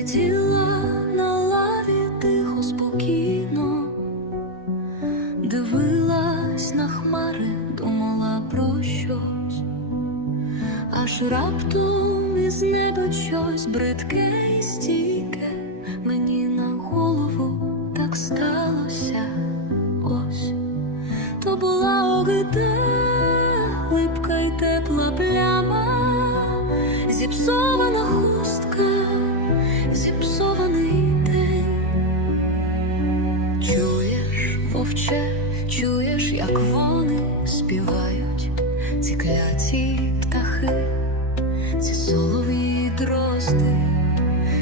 сиділа на лаві тихо, спокійно, дивилась на хмари, думала про щось, аж раптом із неба щось бридке і стійке мені на голову так сталося ось, то була огида, липка й тепла пляма, зіпсована хустка зіпсований день. Чуєш, вовче, чуєш, як вони співають, ці кляті птахи, ці солові дрозди.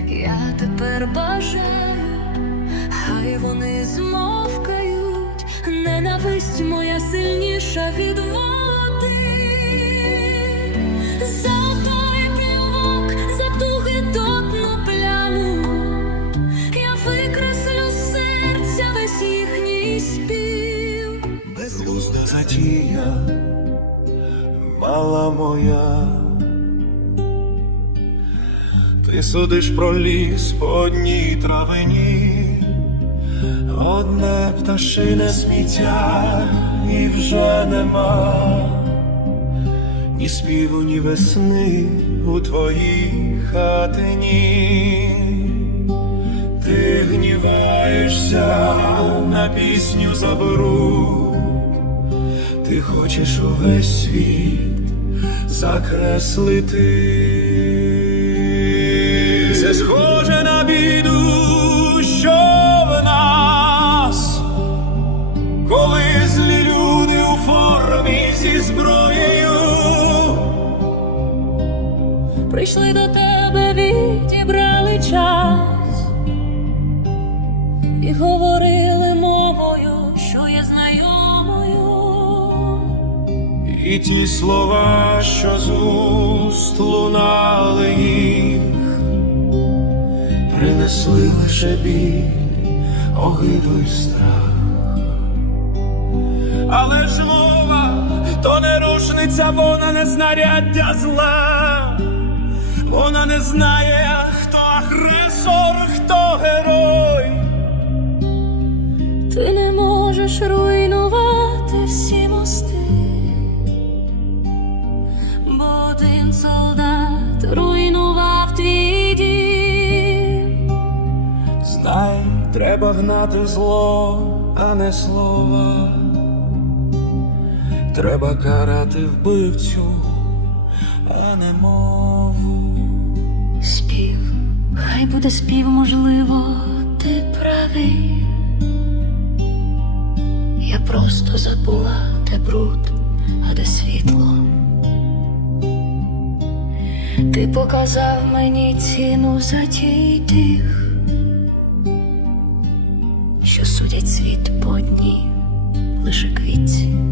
Я тепер бажаю, хай вони змовкають, ненависть моя сильніша від води. Мала моя. Ти судиш про ліс по одній травині, одне пташине сміття і вже нема, ні співу, ні весни у твоїй хатині. Ти гніваєшся на пісню заберу, ти хочеш увесь світ закреслити. Це схоже на біду, що в нас, коли злі люди у формі зі зброєю. Прийшли до тебе, відібрали час і говорили мовою, І ті слова, що з уст лунали їх, принесли лише біль, огиду й страх. Але ж мова то не рушниця, вона не знаряддя зла, вона не знає, хто агресор, хто герой. Ти не можеш руйнувати всі мости, солдат руйнував твій дім. Знай, треба гнати зло, а не слова. Треба карати вбивцю, а не мову. Спів, хай буде спів, можливо, ти правий. Я просто забула, де бруд, а де світло. Ти показав мені ціну за тих, що судять світ по дні лише квітці.